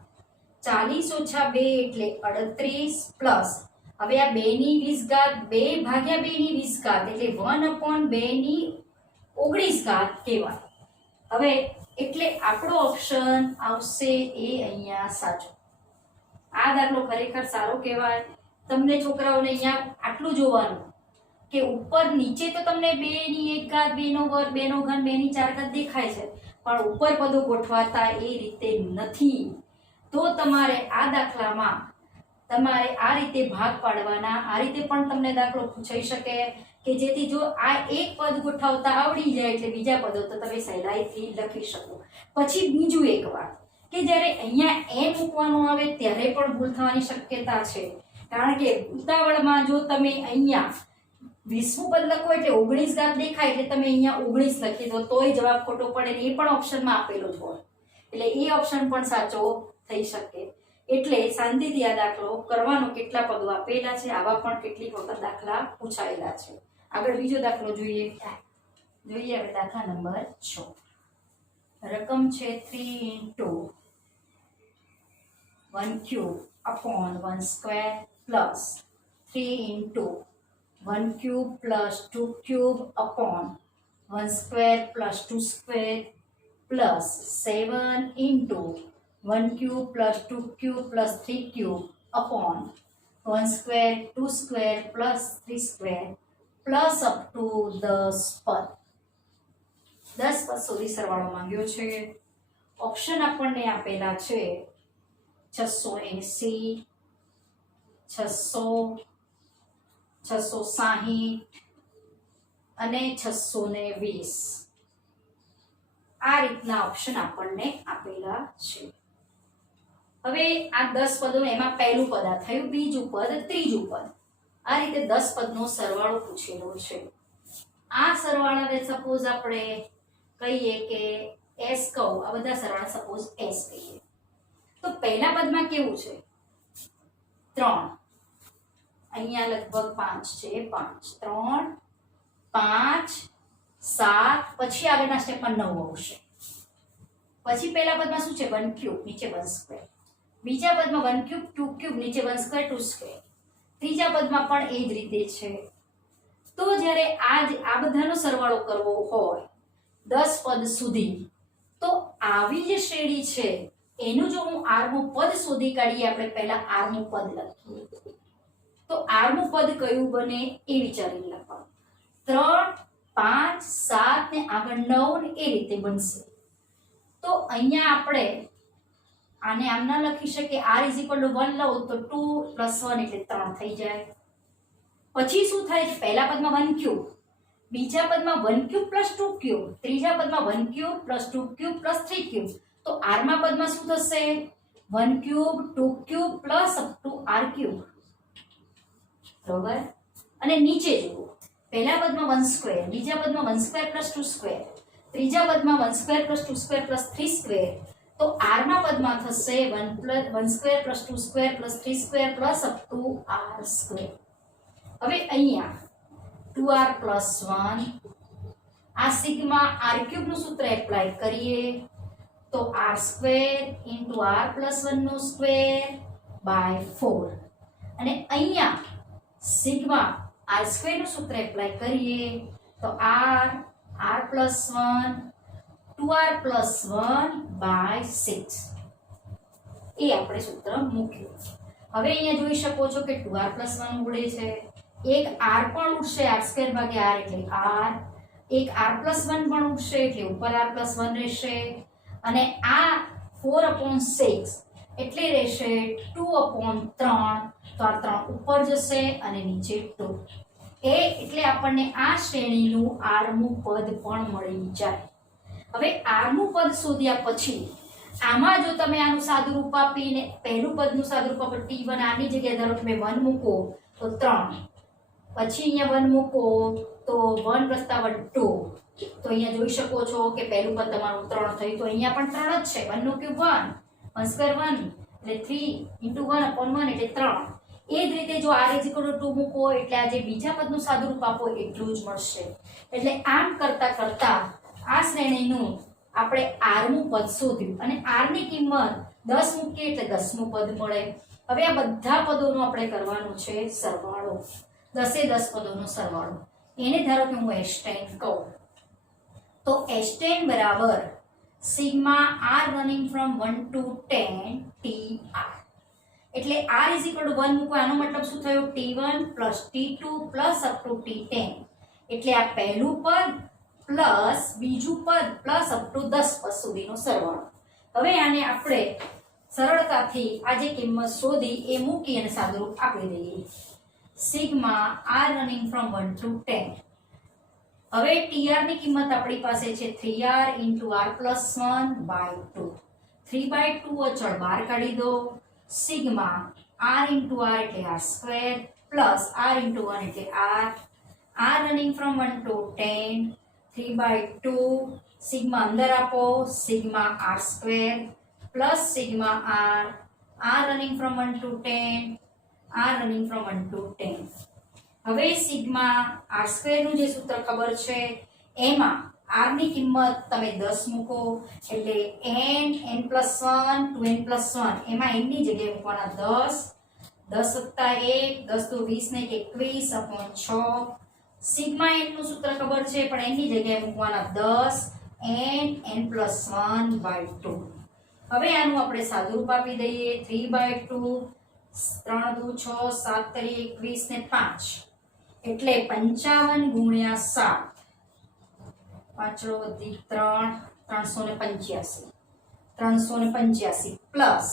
40 ઓછા 2 એટલે 38 પ્લસ હવે આ 2 ની 20 ઘાત 2 ભાગ્યા 2 ની 20 ઘાત એટલે 1/2 ની 19 ઘાત કહેવાય. હવે એટલે આપણો ઓપ્શન આવશે એ અહીંયા સાચો. આ દાખલો ખરેખર સારો કહેવાય. તમને છોકરાઓને અહીંયા આટલું જોવાનું કે ઉપર નીચે તો તમને 2 ની 1 ઘાત 2 નો વર્ગ 2 નો ઘન 2 ની 4 ઘાત દેખાય છે, પણ ઉપર પદો ગોઠવાતા એ રીતે નથી. તો તમારે આ દાખલામાં તમારે આ રીતે ભાગ પાડવાના. આ રીતે પણ તમને દાખલો પૂછાઈ શકે કે જેથી જો આ એક પદ ગોઠવતા આવડી જાય એટલે બીજા પદો તો તમે સહેલાઈથી લખી શકો. પછી બીજું એક વાત કે જ્યારે અહીંયા n મૂકવાનું આવે ત્યારે પણ ભૂલ થવાની શક્યતા છે, કારણ કે ઉતાવળમાં જો તમે અહીંયા 20મું પદ લખો એટલે 19 ઘાત દેખાય એટલે તમે અહીંયા 19 લખી દો તોય જવાબ ખોટો પડે ને એ પણ ઓપ્શનમાં આપેલો જ હોય એટલે એ ઓપ્શન પણ સાચો થઈ શકે. એટલે શાંતિથી આ દાખલો કરવાનો. કેટલા પદો આપેલા છે, આવા પણ કેટલીક વખત દાખલા પૂછાયેલા છે. આગળ બીજો દાખલો જોઈએ. હવે દાખલા નંબર 6. રકમ છે 3 * 1 cube upon 1 square plus 3 * 1 cube plus 2 cube upon 1 square plus 2 square plus 7 * 1 cube plus 2 cube plus 3 cube upon 1 square 2 square plus 3 square plus up to 10 પદ. 10 પદ સુધી સરવાળો માંગ્યો છે. ઓપ્શન આપણને આપેલા છે 680, 600, 660 અને 620. આ રીતના ઓપ્શન આપણને આપેલા છે. હવે આ 10 પદો એમાં પહેલું પદ આ થયું, બીજું પદ, ત્રીજું પદ. આ રીતે 10 પદનો સરવાળો પૂછેલો છે. આ સરવાળાને સપોઝ આપણે કહીએ કે s કહું, આ બધા સરવાળા સપોઝ s કહીએ તો પહેલા પદમાં કેવું છે 3, અહીંયા લગભગ 5 છે, 5 3 5 7, પછી આગળના સ્ટેપમાં 9 આવશે. પછી પહેલા પદમાં શું છે 1 ક્યુબ, નીચે 1 સ્ક્વેર. બીજા પદમાં 1 ક્યુબ 2 ક્યુબ, નીચે 1 સ્ક્વેર 2 સ્ક્વેર. ત્રીજા પદમાં પણ એ જ રીતે છે. તો જ્યારે આ બધાનો સરવાળો કરવો હોય 10 પદ સુધી તો આવી જે શ્રેણી છે એનું જો હું આરમું પદ શોધી કાઢીએ, આપણે પહેલા આરમું પદ લખીએ તો આરમું પદ કયું બને એ વિચારીને લખવાનું. 3 5 7 ને આગળ 9 ને એ રીતે બનશે. તો અહીંયા આપણે આને આમ ના લખી શકીએ. r = 1 લઉં તો 2 + 1 એટલે 3 થઈ જાય. પછી શું થાય છે પહેલા પદમાં 1 ક્યુબ, બીજા પદમાં 1 ક્યુબ + 2 ક્યુબ, ત્રીજા પદમાં 1 ક્યુબ + 2 ક્યુબ + 3 ક્યુબ. તો r માં પદમાં શું થશે 1 cube 2 cube + up to r cube. બરોબર. અને નીચે જુઓ, પહેલા પદમાં 1 સ્ક્વેર, બીજા પદમાં 1 સ્ક્વેર + 2 સ્ક્વેર, ત્રીજા પદમાં 1 સ્ક્વેર + 2 સ્ક્વેર + 3 સ્ક્વેર. તો r ના પદમાં થશે 1 square + 2 square + 3 square + up to r square. હવે અહીંયા 2r + 1 આ સિગ્મા r ક્યુબ નું સૂત્ર એપ્લાય કરીએ તો r સ્ક્વેર * r + 1 નો સ્ક્વેર / 4. અને અહીંયા સિગ્મા r સ્ક્વેર નું સૂત્ર એપ્લાય કરીએ તો r + 1 2r + 1 / 6. એ આપણે સૂત્ર મૂક્યું. હવે અહીંયા જોઈ શકો છો કે 2r + 1 ઉડે છે, એક r પણ ઉડશે, r² / r એટલે r, એક r + 1 પણ ઉડશે એટલે ઉપર r + 1 રહેશે, અને આ 4/6 એટલે રહેશે 2/3. તો આ 3 ઉપર જશે અને નીચે 2. એટલે આપણને આ શ્રેણીનું આરમું પદ પણ મળી જાય. હવે આરમું પદ શોધ્યા પછી આમાં જો તમે આનું સાદુરૂપ આપીને પહેલું પદનું સાદુરૂપ આપો t1, આની જગ્યાએ ધારો કે 1 મૂકો તો 3, પછી અહીંયા 1 મૂકો તો 1 + 1 2. તો અહીંયા જોઈ શકો છો કે પહેલું પદ તમારું 3 થયું, તો અહીંયા પણ 3 જ છે. 1 નો ક્યુબ 1, 1 સ્ક્વેર 1 એટલે 3 * 1/1 એટલે 3. એ જ રીતે જો r = 2 મૂકો એટલે આ જે બીજા પદનું સાદુરૂપ આપો એટલું જ મળશે. એટલે આમ કરતા કરતા આ શ્રેણીનું આપણે આરમું પદ શોધ્યું અને r ની કિંમત 10 મૂકીએ એટલે 10મું પદ મળે. હવે આ બધા પદોનો આપણે કરવાનું છે સરવાળો, 10 પદોનો સરવાળો. એને ધારો કે હું s10 કહું તો s10 બરાબર sigma r running from 1 to 10 tr. એટલે r = 1 મૂકો, આનો મતલબ શું થયો t1 + t2 + up to t10. એટલે આ પહેલું પદ પ્લસ બીજું પદ પ્લસ up to 10 પદ સુધીનો સરવાળો. હવે આને આપણે સરળતાથી આ જે કિંમત શોધી એ મૂકી અને સાદુરૂપ આપી દઈએ. Sigma R running from 1 to 10. હવે TR ની કિંમત આપણી પાસે છે 3R into R plus 1 by 2. 3 by 2 અચળ બહાર કાઢી દો. સિગ્મા R into R એટલે R square plus R into 1 એટલે R. R running from 1 to 10. 3 by 2 sigma અંદર આપો. Sigma R square plus sigma R. R running from 1 to 10. R running from 1 to 10. હવે sigma R square નું જે સૂત્ર ખબર છે એમાં R ની કિંમત તમે 10 મૂકો એટલે n plus 1 2n plus 1 એમાં n ની જગ્યાએ મૂકવાના 10 10 + 1 10 તો 20 ને 21 upon 6. સિગ્મા n નું સૂત્ર ખબર છે પણ n ની જગ્યાએ મૂકવાના 10 n plus 1 by 2. હવે આનું આપણે સાદુરૂપ આપી દઈએ. 3 by 2 3 દુ 6 7 તરી 21 ને 5 એટલે 55 ગુણ્યા 7 પાંચડો વધી 3 385 385 પ્લસ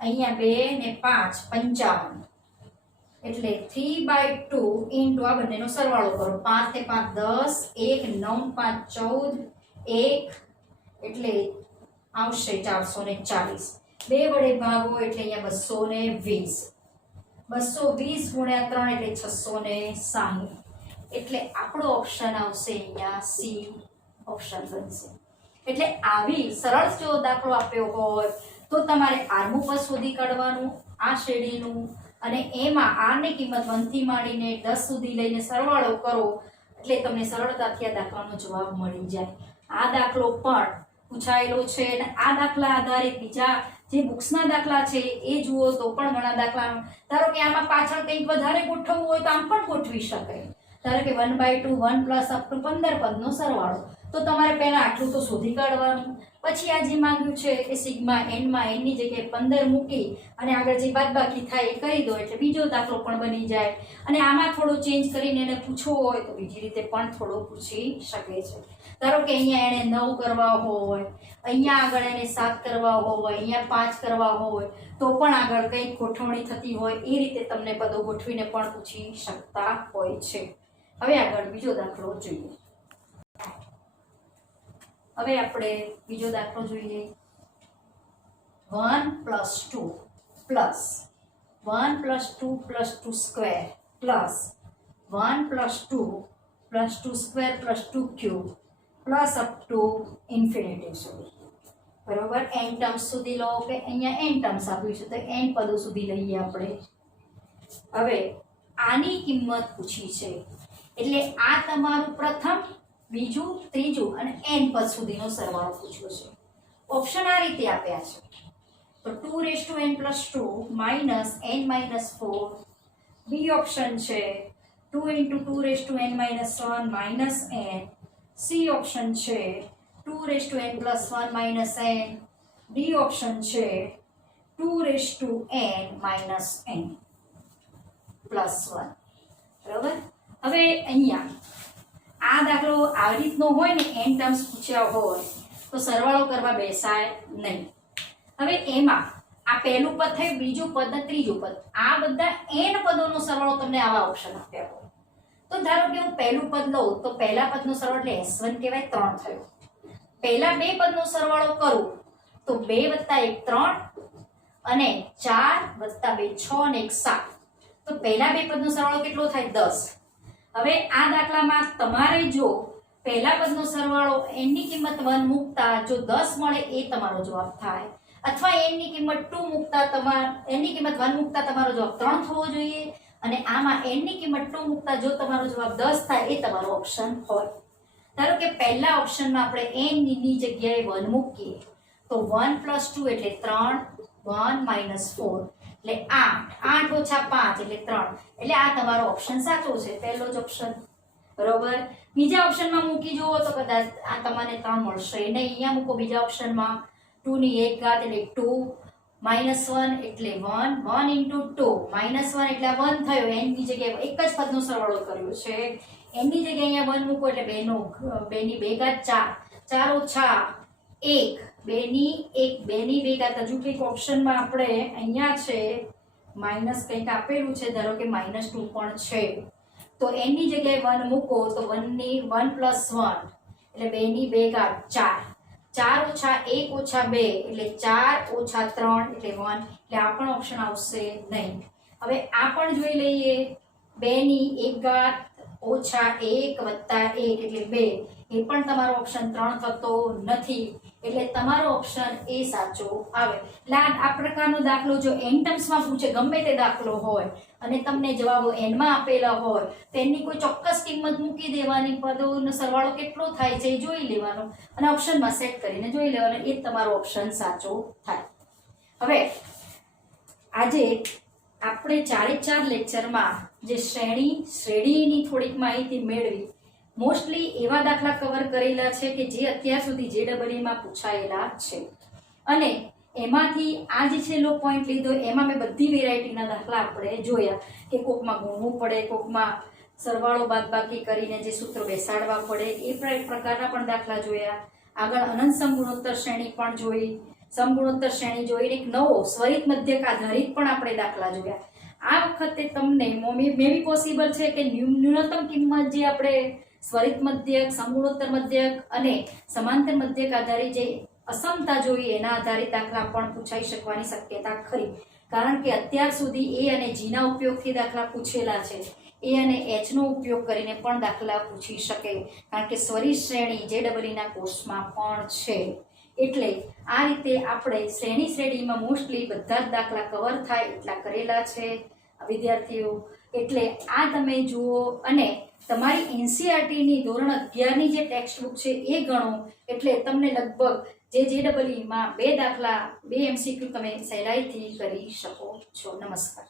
અહીંયા 2 ને 5 55 એટલે 3 by 2 ઇન્ટુ આ બંનેનો સરવાળો કરો. 5 ને 5 10 1 9 5 14 1 એટલે આવશે 440. 2 વડે ભાગો એટલે અહીંયા 220 220 ગુણ્યા 3 એટલે 660 એટલે આપણો ઓપ્શન આવશે અહીંયા સી ઓપ્શન બનશે. એટલે આવી સરળ જો દાખલો આપ્યો હોય તો તમારે આરમું પદ શોધી કાઢવાનું આ શ્રેણીનું અને એમાં આર ની કિંમત 1 થી માંડીને 10 સુધી લઈને સરવાળો કરો એટલે તમને સરળતાથી આ દાખલાનો જવાબ મળી જાય. આ દાખલો પણ પૂછાયેલો છે અને આ દાખલા આધારિત બીજા જે બુક્સના દાખલા છે એ જુઓ તો પણ ઘણા દાખલા, ધારો કે આમાં પાછળ કંઈક વધારે ગોઠવવું હોય તો આમ પણ ગોઠવી શકાય. ધારો કે 1/2 1 પ્લસ અપ ટુ 15 પદનો સરવાળો, તો તમારે પહેલા આટલું તો શોધી કાઢવાનું. પછી આ જે માંગ્યું છે એ સિગ્મા n માં n ની જગ્યાએ 15 મૂકી અને આગળ જે બાદબાકી થાય એ કરી દો એટલે બીજો દાખલો પણ બની જાય. અને આમાં થોડો ચેન્જ કરીને એને પૂછવો હોય તો બીજી રીતે પણ થોડો પૂછી શકે છે. ધારો કે અહીંયા એને 9 કરવા હોય, અહીંયા આગળ એને 7 કરવા હોય, અહીંયા 5 કરવા હોય તો પણ આગળ કંઈક ગોઠવણી થતી હોય એ રીતે તમને પદો ગોઠવીને પણ પૂછી શકતા હોય છે. હવે આગળ બીજો દાખલો જોઈએ. હવે આપણે બીજો દાખલો જોઈએ. 1 plus 2 plus 1 plus 2 plus 2 square plus 1 plus 2 plus 2 square plus 2 cube plus up to infinity સુધી. બરોબર, n ટર્મ્સ સુધી લો કે અહીંયા n ટર્મ્સ આપ્યું છે તો n પદો સુધી લઈએ આપણે. હવે આની કિંમત પૂછી છે એટલે આ તમારું પ્રથમ, બીજું, ત્રીજું અને n પદ સુધીનો સરવાળો પૂછ્યો છે. ઓપ્શન આ રીતે આપ્યા છે તો 2n + 2 minus n minus 4. B option છે 2 × 2n minus 1 minus n. C option છે 2n + 1 minus n. D option છે 2n minus n plus 1. બરાબર, હવે અહીંયા આ દાખલો આ રીતનો હોય ને n ટર્મ્સ પૂછ્યા હોય તો સરવાળો કરવા બેસાય નહીં. હવે એમાં આ પહેલું પદ થયું, બીજું પદ ને ત્રીજું પદ, આ બધા n પદોનો સરવાળો તમને આવા ઓપ્શન આપ્યા હોય તો ધારો કે હું પહેલું પદ લઉં તો પહેલા પદનો સરવાળો એટલે s1 કહેવાય, 3 થયો. પહેલા બે પદનો સરવાળો કરું તો 2 + 1 3 અને 4 + 2 6 અને 1 7. તો પહેલા બે પદનો સરવાળો કેટલો થાય? 10. હવે આ દાખલામાં તમારે જો પહેલા પદનો સરવાળો n ની કિંમત 1 મૂકતા જો 10 મળે એ તમારો જવાબ થાય, અથવા n ની કિંમત 2 મૂકતા n ની કિંમત 1 મૂકતા તમારો જવાબ 3 થવો જોઈએ અને આમાં n ની કિંમત 2 મૂકતા જો તમારો જવાબ 10 થાય એ તમારો ઓપ્શન હોય. ધારો કે પહેલા ઓપ્શનમાં આપણે n ની જગ્યાએ 1 મૂકીએ તો 1 + 2 એટલે 3, 1 - 4 એટલે 8, 8 - 5 એટલે 3. એટલે આ તમારો ઓપ્શન સાચો છે, પહેલો જ ઓપ્શન. બરોબર, બીજા ઓપ્શનમાં મૂકી જુઓ તો કદાચ આ તમને 3 મળશે નહીં. અહીંયા મૂકો બીજા ઓપ્શનમાં 2 ની 1 ઘાત એટલે 2, -1 એટલે 1, 1 × 2 -1 એટલે 1 થયો. n ની જગ્યાએ એક જ પદનો સરવાળો કર્યો છે. n ની જગ્યાએ અહીંયા 1 મૂકો એટલે 2 ની 2 ઘાત 4, 4 - એક બેની બે ઘાત હજુ કંઈક ઓપ્શનમાં આપણે અહીંયા છે માઇનસ કંઈક આપેલું છે, ધારો કે -2 પણ છે, તો એની જગ્યાએ 1 મૂકો તો 1 પ્લસ 1 એટલે 2 ની 2 ઘાત 4, 4 ઓછા 1 ઓછા 2 એટલે 4 ઓછા 3 એટલે 1, એટલે આ પણ ઓપ્શન આવશે નહીં. હવે આ પણ જોઈ લઈએ, 2 ની 1 ઘાત ઓછા 1 વત્તા 1 એટલે 2, એ પણ તમારો ઓપ્શન 3 થતો નથી, એટલે તમારો ઓપ્શન એ સાચો આવે. એટલે આ પ્રકારનો દાખલો જો n ટર્મ્સમાં પૂછે, ગમે તે દાખલો હોય અને તમને જવાબો n માં આપેલા હોય તો એની કોઈ ચોક્કસ કિંમત મૂકી દેવાની, પદોનો સરવાળો કેટલો થાય છે એ જોઈ લેવાનો અને ઓપ્શનમાં સેટ કરીને જોઈ લેવાનો, એ જ તમારો ઓપ્શન સાચો થાય. હવે આજે આપણે 4 લેક્ચરમાં જે શ્રેણીની થોડીક માહિતી મેળવી, મોસ્ટલી એવા દાખલા કવર કરેલા છે કે જે અત્યાર સુધી JEE માં પૂછાયેલા છે, અને એમાંથી આ જે છેલ્લો પોઈન્ટ લીધો એમાં મેં બધી વેરાયટીના દાખલા આપણે જોયા કે કોકમાં ગુણવું પડે, કોકમાં સરવાળો બાદબાકી કરીને જે સૂત્રો બેસાડવા પડે, એ પ્રકારના પણ દાખલા જોયા. આગળ અનંત સમગુણોત્તર શ્રેણી પણ જોઈ, સમગુણોત્તર શ્રેણી જોઈને એક નવો સ્વરિત મધ્યક આધારિત પણ આપણે દાખલા જોયા. આ વખતે તમને મે બી પોસિબલ છે કે ન્યૂનતમ કિંમત જે આપણે સ્વરિત મધ્યક, સમગુણોત્તર મધ્યક અને સમાંતર મધ્યક આધારિત જે અસમતા જોઈએ એના આધારિત દાખલા પણ પૂછાઈ શકવાની શક્યતા ખરી, કારણ કે અત્યાર સુધી એ અને જી ના ઉપયોગથી દાખલા પૂછેલા છે, એ અને એચ નો ઉપયોગ કરીને પણ દાખલા પૂછી શકે, કારણ કે સ્વરિત શ્રેણી JEE ના કોર્સમાં પણ છે. એટલે આ રીતે આપણે શ્રેણીમાં મોસ્ટલી બધા જ દાખલા કવર થાય એટલા કરેલા છે વિદ્યાર્થીઓ. એટલે આ તમે જુઓ અને તમારી NCERT ની ધોરણ 11 ની જે ટેક્સ્ટ બુક છે એ ગણો, એટલે તમને લગભગ જે JEE માં 2 દાખલા 2 MCQ તમે સહેલાઈથી કરી શકો છો. નમસ્કાર.